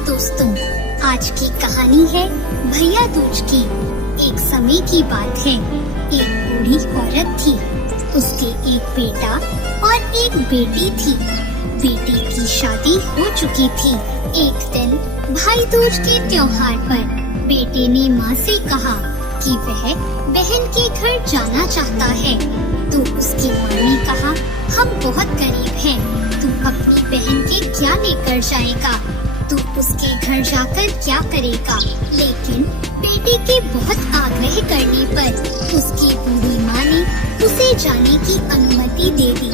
दोस्तों, आज की कहानी है भैया दूज की। एक समय की बात है, एक बूढ़ी औरत थी। उसके एक बेटा और एक बेटी थी। बेटी की शादी हो चुकी थी। एक दिन भाई दूज के त्योहार पर बेटे ने माँ से कहा कि वह बहन के घर जाना चाहता है। तो उसकी माँ ने कहा, हम बहुत गरीब हैं, तू अपनी बहन के क्या लेकर जाएगा? तू उसके घर जाकर क्या करेगा? लेकिन बेटे के बहुत आग्रह करने पर उसकी बूढ़ी माँ ने उसे जाने की अनुमति दे दी।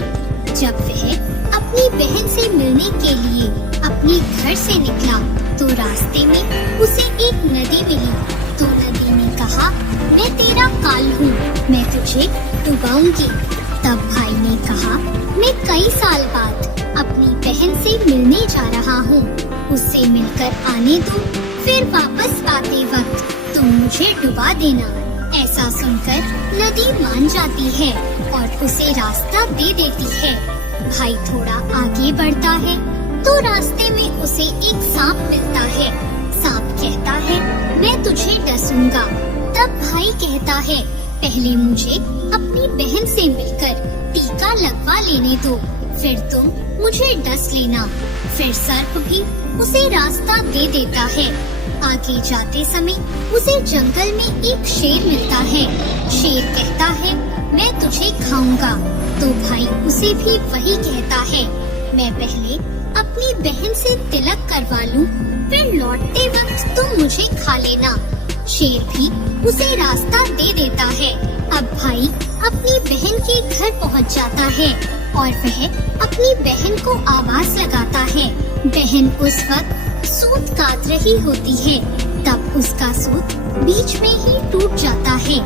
जब वह अपनी बहन से मिलने के लिए अपने घर से निकला तो रास्ते में उसे एक नदी मिली। तो नदी ने कहा, मैं तेरा काल हूँ, मैं तुझे डुबाऊंगी। तब भाई ने कहा, मैं कई साल बाद अपनी बहन से मिलने जा रहा हूँ, उससे मिलकर आने दो, फिर वापस आते वक्त तुम मुझे डुबा देना। ऐसा सुनकर नदी मान जाती है और उसे रास्ता दे देती है। भाई थोड़ा आगे बढ़ता है तो रास्ते में उसे एक सांप मिलता है। सांप कहता है, मैं तुझे डसूंगा। तब भाई कहता है, पहले मुझे अपनी बहन से मिलकर टीका लगवा लेने दो, फिर तुम मुझे डस लेना। फिर सर्प भी उसे रास्ता दे देता है। आगे जाते समय उसे जंगल में एक शेर मिलता है। शेर कहता है, मैं तुझे खाऊंगा। तो भाई उसे भी वही कहता है, मैं पहले अपनी बहन से तिलक करवा लूं, फिर लौटते वक्त तुम मुझे खा लेना। शेर भी उसे रास्ता दे देता है। अब भाई अपनी बहन के घर पहुंच जाता है और वह अपनी बहन को आवाज लगाता है। बहन उस वक्त सूत काट रही होती है। तब उसका सूत बीच में ही टूट जाता है।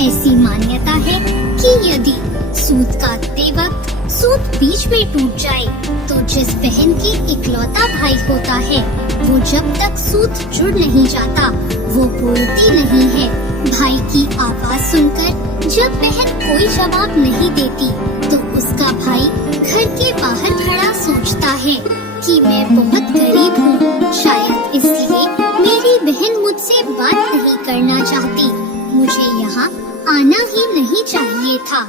ऐसी मान्यता है कि यदि सूत काटते वक्त सूत बीच में टूट जाए तो जिस बहन की इकलौता भाई होता है वो जब तक सूत जुड़ नहीं जाता वो बोलती नहीं है। भाई की आवाज सुनकर जब बहन कोई जवाब नहीं देती तो उसका भाई घर के बाहर खड़ा सोचता है कि मैं बहुत गरीब हूँ, शायद इसलिए मेरी बहन मुझसे बात नहीं करना चाहती, मुझे यहाँ आना ही नहीं चाहिए था।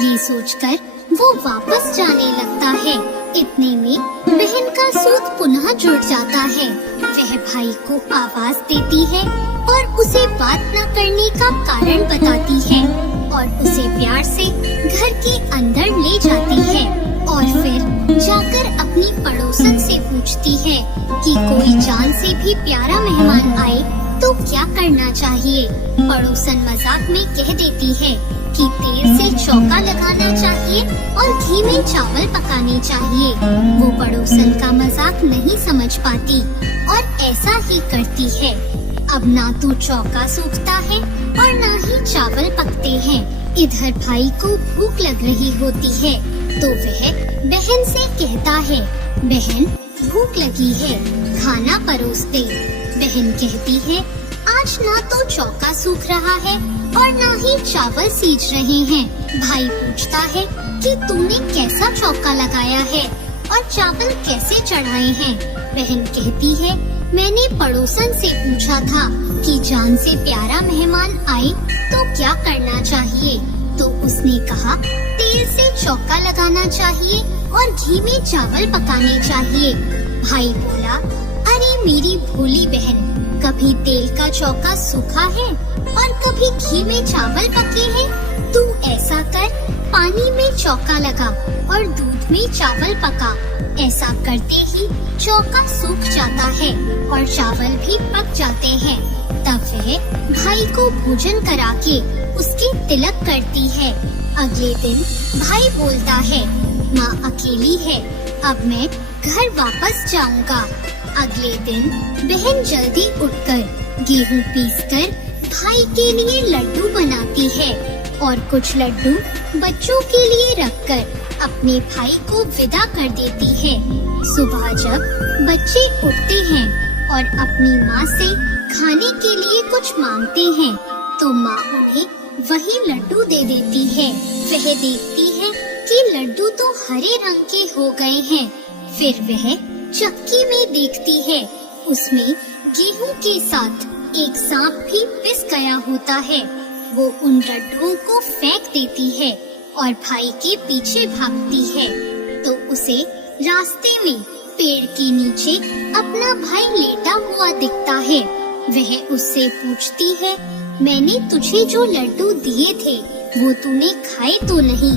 ये सोचकर वो वापस जाने लगता है। इतने में बहन का सूत पुनः जुड़ जाता है। वह भाई को आवाज देती है और उसे बात न करने का कारण बताती है और उसे प्यार से घर के अंदर ले जाती है और फिर जाकर अपनी पड़ोसन से पूछती है कि कोई जान से भी प्यारा मेहमान आए तो क्या करना चाहिए। पड़ोसन मजाक में कह देती है कि तेल से चौका लगाना चाहिए और घी में चावल पकाने चाहिए। वो पड़ोसन का मजाक नहीं समझ पाती और ऐसा ही करती है। अब ना तो चौका सूखता है और ना ही चावल पकते हैं। इधर भाई को भूख लग रही होती है तो वह बहन से कहता है, बहन भूख लगी है, खाना परोस दे। बहन कहती है, आज ना तो चौका सूख रहा है और ना ही चावल सीज रहे हैं। भाई पूछता है कि तूने कैसा चौका लगाया है और चावल कैसे चढ़ाए हैं। बहन कहती है, मैंने पड़ोसन से पूछा था कि जान से प्यारा मेहमान आए तो क्या करना चाहिए। तो उसने कहा, तेल से चौका लगाना चाहिए और घी में चावल पकाने चाहिए। भाई बोला, अरे मेरी भोली बहन, कभी तेल का चौका सूखा है और कभी घी में चावल पके हैं। तू ऐसा कर, पानी में चौका लगा और दूध में चावल पका। ऐसा करते ही चौका सूख जाता है और चावल भी पक जाते हैं। तब वह भाई को भोजन करा के उसकी तिलक करती है। अगले दिन भाई बोलता है, माँ अकेली है, अब मैं घर वापस जाऊंगा। अगले दिन बहन जल्दी उठकर गेहूं पीसकर भाई के लिए लड्डू बनाती है और कुछ लड्डू बच्चों के लिए रखकर अपने भाई को विदा कर देती है। सुबह जब बच्चे उठते हैं और अपनी माँ से खाने के लिए कुछ मांगते हैं तो माँ उन्हें वही लड्डू दे देती है। वह देखती है कि लड्डू तो हरे रंग के हो गए हैं। फिर वह चक्की में देखती है, उसमें गेहूं के साथ एक सांप भी पिस गया होता है। वो उन लड्डुओं को फेंक देती है और भाई के पीछे भागती है, तो उसे रास्ते में पेड़ के नीचे अपना भाई लेटा हुआ दिखता है। वह उससे पूछती है, मैंने तुझे जो लड्डू दिए थे वो तूने खाए तो नहीं?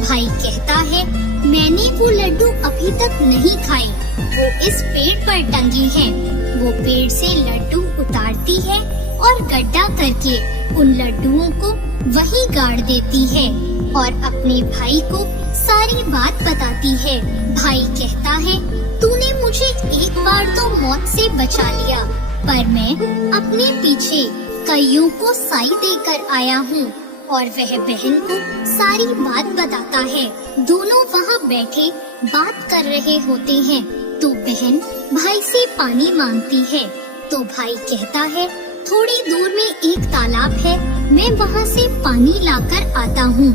भाई कहता है, मैंने वो लड्डू अभी तक नहीं खाए, वो इस पेड़ पर टंगे हैं। वो पेड़ से लड्डू उतारती है और गड्ढा करके उन लड्डुओं को वहीं गाड़ देती है और अपने भाई को सारी बात बताती है। भाई कहता है, तूने मुझे एक बार तो मौत से बचा लिया, पर मैं अपने पीछे कईयों को साई देकर आया हूँ। और वह बहन को सारी बात बताता है। दोनों वहाँ बैठे बात कर रहे होते हैं, तो बहन भाई से पानी मांगती है। तो भाई कहता है, थोड़ी दूर में एक तालाब है, मैं वहाँ से पानी लाकर आता हूँ।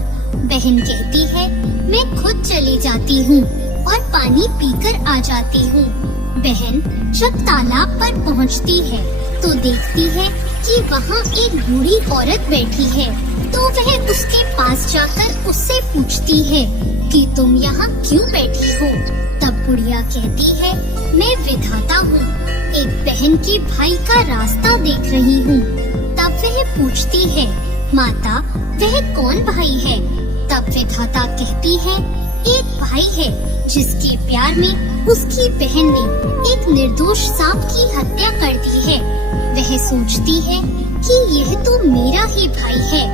बहन कहती है, मैं खुद चली जाती हूँ और पानी पीकर आ जाती हूँ। बहन जब तालाब पर पहुँचती है तो देखती है कि वहाँ एक बूढ़ी औरत बैठी है, तो वह उसके पास जाकर उससे पूछती है कि तुम यहाँ क्यों बैठी हो? तब बुढ़िया कहती है, मैं विधाता हूँ, एक बहन के भाई का रास्ता देख रही हूँ। तब वह पूछती है, माता वह कौन भाई है? तब विधाता कहती है, एक भाई है जिसके प्यार में उसकी बहन ने एक निर्दोष सांप की हत्या कर दी है। वह सोचती है कि यह तो मेरा ही भाई है।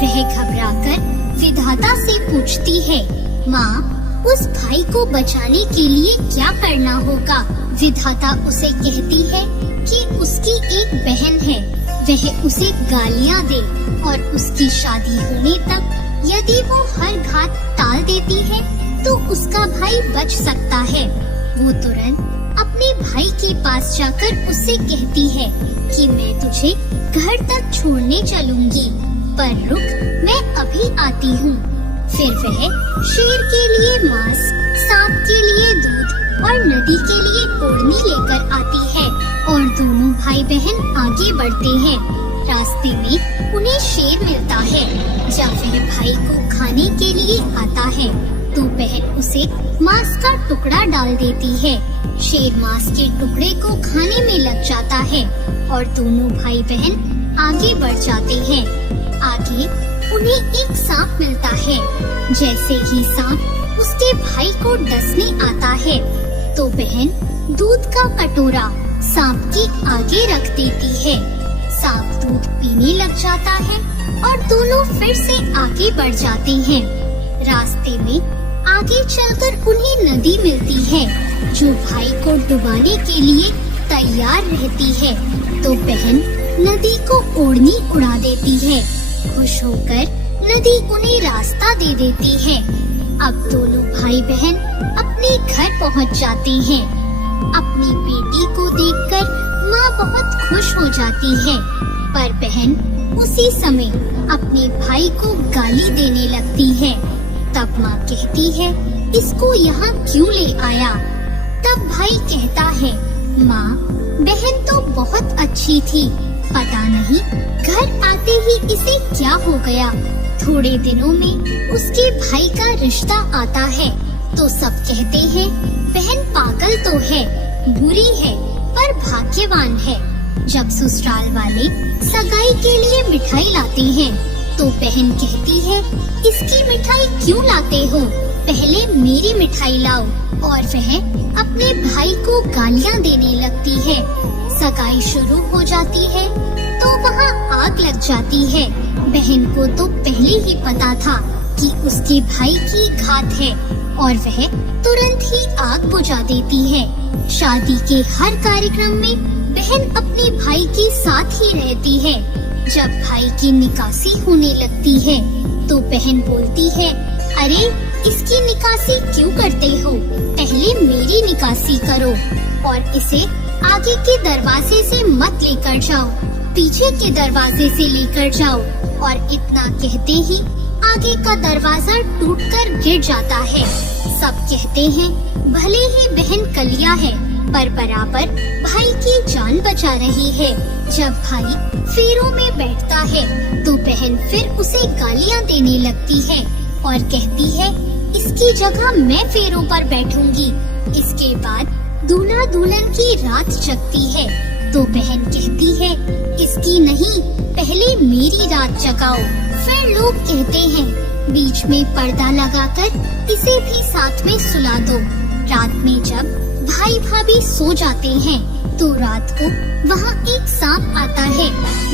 वह घबराकर विधाता से पूछती है, माँ उस भाई को बचाने के लिए क्या करना होगा? विधाता उसे कहती है कि उसकी एक बहन है, वह उसे गालियाँ दे और उसकी शादी होने तक यदि वो हर घात टाल देती है तो उसका भाई बच सकता है। वो तुरंत अपने भाई के पास जाकर उससे कहती है कि मैं तुझे घर तक छोड़ने चलूंगी, पर रुक, मैं अभी आती हूँ। फिर वह शेर के लिए मांस, सांप के लिए दूध और नदी के लिए ओढ़नी लेकर आती है और दोनों भाई बहन आगे बढ़ते हैं। रास्ते में उन्हें शेर मिलता है। जब वह भाई को खाने के लिए आता है तो बहन उसे मांस का टुकड़ा डाल देती है। शेर मांस के टुकड़े को खाने में लग जाता है और दोनों भाई बहन आगे बढ़ जाते हैं। आगे उन्हें एक सांप मिलता है। जैसे ही सांप उसके भाई को डसने आता है तो बहन दूध का कटोरा सांप के आगे रख देती है। सांप दूध पीने लग जाता है और दोनों फिर से आगे बढ़ जाते हैं। रास्ते में आगे चलकर उन्हें नदी मिलती है जो भाई को डुबाने के लिए तैयार रहती है। तो बहन नदी को ओढ़नी उड़ा देती है। खुश होकर नदी उन्हें रास्ता दे देती है। अब दोनों भाई बहन अपने घर पहुंच जाते हैं। अपनी बेटी को देखकर माँ बहुत खुश हो जाती है, पर बहन उसी समय अपने भाई को गाली देने लगती है। तब माँ कहती है, इसको यहाँ क्यों ले आया? तब भाई कहता है, माँ बहन तो बहुत अच्छी थी, पता नहीं घर आते ही इसे क्या हो गया। थोड़े दिनों में उसके भाई का रिश्ता आता है तो सब कहते हैं बहन पागल तो है, बुरी है, पर भाग्यवान है। जब ससुराल वाले सगाई के लिए मिठाई लाते हैं तो बहन कहती है, इसकी मिठाई क्यों लाते हो? पहले मेरी मिठाई लाओ। और वह अपने भाई को गालियाँ देने लगती है। सगाई शुरू हो जाती है तो वहाँ आग लग जाती है। बहन को तो पहले ही पता था कि उसके भाई की घात है और वह तुरंत ही आग बुझा देती है। शादी के हर कार्यक्रम में बहन अपने भाई के साथ ही रहती है। जब भाई की निकासी होने लगती है तो बहन बोलती है, अरे इसकी निकासी क्यों करते हो? पहले मेरी निकासी करो और इसे आगे के दरवाजे से मत लेकर जाओ, पीछे के दरवाजे से लेकर जाओ। और इतना कहते ही आगे का दरवाजा टूटकर गिर जाता है। सब कहते हैं भले ही बहन कलिया है, पर बराबर भाई की जान बचा रही है। जब भाई फेरों में बैठता है तो बहन फिर उसे गालियाँ देने लगती है और कहती है, इसकी जगह मैं फेरों पर बैठूंगी। इसके बाद दूल्हा दुल्हन की रात जगती है तो बहन कहती है, इसकी नहीं, पहले मेरी रात जगाओ। फिर लोग कहते हैं, बीच में पर्दा लगाकर इसे भी साथ में सुला दो। रात में जब भाई भाभी सो जाते हैं तो रात को वहाँ एक सांप आता है।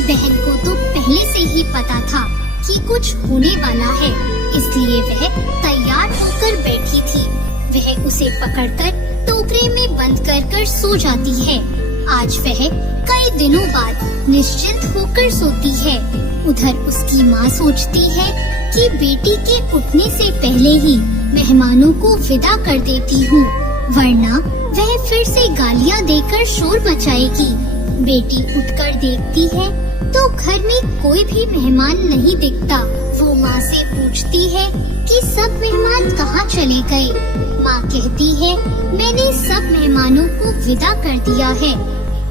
बहन को तो पहले से ही पता था कि कुछ होने वाला है, इसलिए वह तैयार होकर बैठी थी। वह उसे पकड़कर टोकरे में बंद कर सो जाती है। आज वह कई दिनों बाद निश्चिंत होकर सोती है। उधर उसकी माँ सोचती है कि बेटी के उठने से पहले ही मेहमानों को विदा कर देती हूँ, वरना वह फिर से गालियाँ देकर शोर मचाएगी। बेटी उठकर देखती है तो घर में कोई भी मेहमान नहीं दिखता। वो माँ से पूछती है कि सब मेहमान कहाँ चले गए। माँ कहती है, मैंने सब मेहमानों को विदा कर दिया है।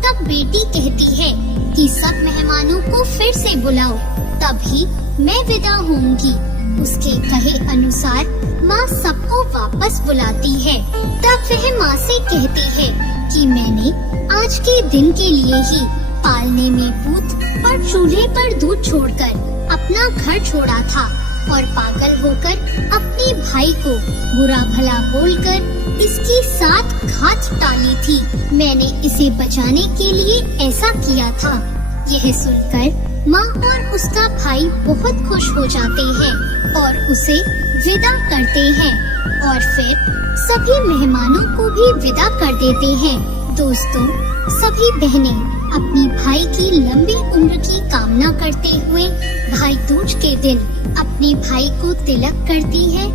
तब बेटी कहती है कि सब मेहमानों को फिर से बुलाओ, तभी मैं विदा होंगी। उसके कहे अनुसार माँ सबको वापस बुलाती है। तब वह माँ से कहती है कि मैंने आज के दिन के लिए ही पालने में पूत और चूल्हे पर दूध छोड़कर अपना घर छोड़ा था और पागल होकर अपने भाई को बुरा भला बोलकर इसकी साथ घात टाली थी। मैंने इसे बचाने के लिए ऐसा किया था। यह सुनकर माँ और उसका भाई बहुत खुश हो जाते हैं और उसे विदा करते हैं और फिर सभी मेहमानों को भी विदा कर देते हैं। दोस्तों, सभी बहनें अपनी भाई की लंबी उम्र की कामना करते हुए भाई दूज के दिन अपने भाई को तिलक करती है।